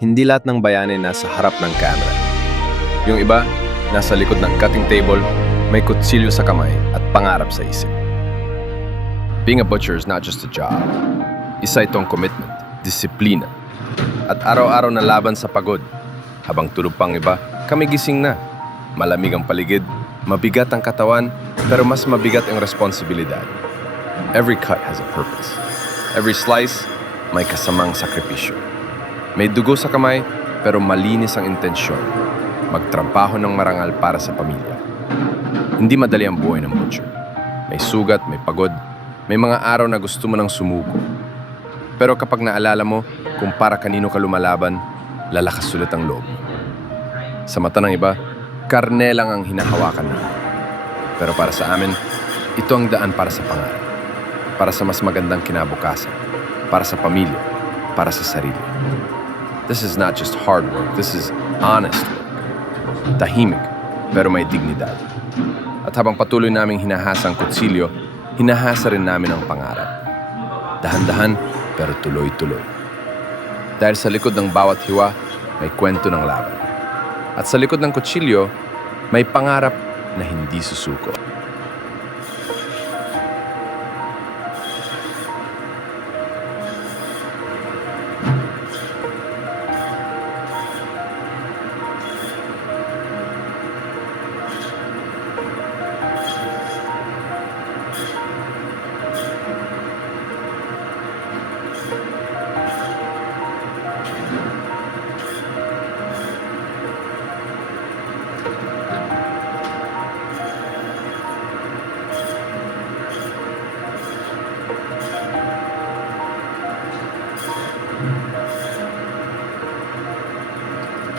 Hindi lahat ng bayani nasa harap ng camera. Yung iba, nasa likod ng cutting table, may kutsilyo sa kamay at pangarap sa isip. Being a butcher is not just a job. Isa itong commitment, disiplina, at araw-araw na laban sa pagod. Habang tulog pang iba, kami gising na. Malamig ang paligid, mabigat ang katawan, pero mas mabigat ang responsibilidad. Every cut has a purpose. Every slice, may kasamang sakripisyo. May dugo sa kamay, pero malinis ang intensyon. Magtrabaho ng marangal para sa pamilya. Hindi madali ang buhay ng butcher. May sugat, may pagod, may mga araw na gusto mo nang sumuko. Pero kapag naalala mo kung para kanino ka lumalaban, lalakas ulit ang loob. Sa mata ng iba, karne lang ang hinahawakan namin. Pero para sa amin, ito ang daan para sa pangarap. Para sa mas magandang kinabukasan. Para sa pamilya. Para sa sarili. This is not just hard work. This is honest work. Tahimik, pero may dignidad. At habang patuloy naming hinahasa ang kutsilyo, hinahasa rin namin ang pangarap. Dahan-dahan, pero tuloy-tuloy. Dahil sa likod ng bawat hiwa, may kwento ng laban. At sa likod ng kutsilyo, may pangarap na hindi susuko.